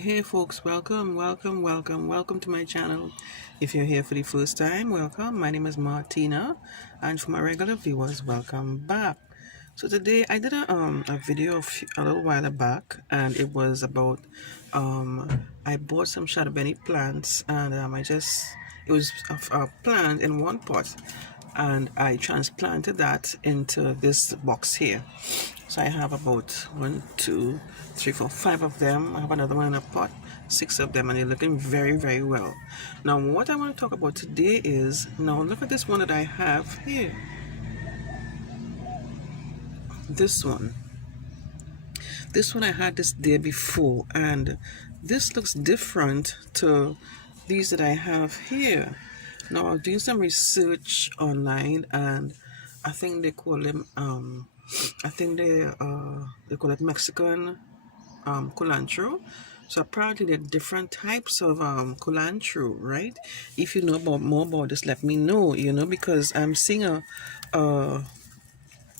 Hey folks, welcome to my channel. If you're here for the first time, welcome. My name is Martina, and for my regular viewers, welcome back. So today I did a video a little while back, and it was about I bought some Shado Beni plants, and it was a plant in one pot, and I transplanted that into this box here. So I have about 1, 2, 3, 4, 5 of them. I have another one in a pot, 6 of them, and they're looking very well. Now what I want to talk about today is, now look at this one that I have here. This one I had this day before, and this looks different to these that I have here. Now I was doing some research online, and I think they call them I think they call it Mexican culantro. So apparently there are different types of culantro, right? If you know more about this, let me know, because I'm seeing a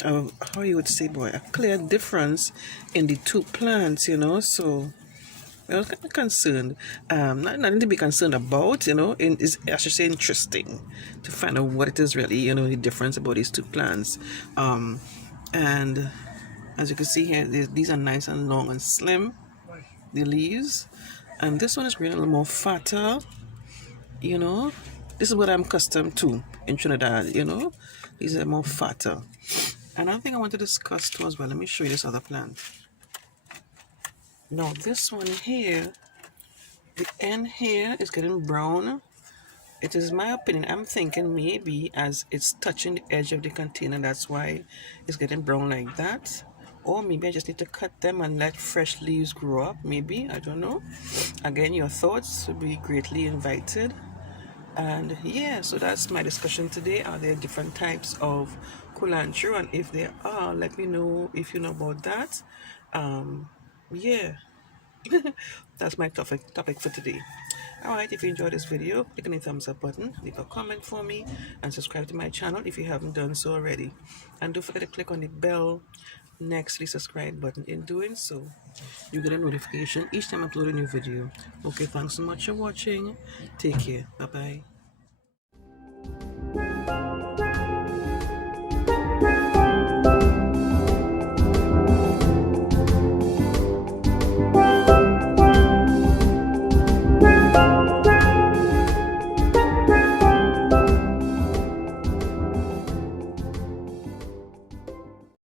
how you would say, boy, a clear difference in the two plants, so I was kind of concerned, nothing to be concerned about, I should say interesting to find out what it is really, the difference about these two plants. And as you can see here, these are nice and long and slim, the leaves, and this one is growing a little more fatter, this is what I'm accustomed to in Trinidad, these are more fatter. Another thing I want to discuss too as well, let me show you this other plant. Now this one here, the end here is getting brown. It is my opinion, I'm thinking maybe as it's touching the edge of the container, that's why it's getting brown like that. Or maybe I just need to cut them and let fresh leaves grow up, maybe, I don't know. Again, your thoughts would be greatly invited. And yeah, so that's my discussion today. Are there different types of culantro? And if there are, let me know if you know about that. Yeah. That's my topic for today. Alright, if you enjoyed this video, click on the thumbs up button, leave a comment for me, and subscribe to my channel if you haven't done so already. And don't forget to click on the bell next to the subscribe button. In doing so, you get a notification each time I upload a new video. Okay, thanks so much for watching. Take care. Bye bye.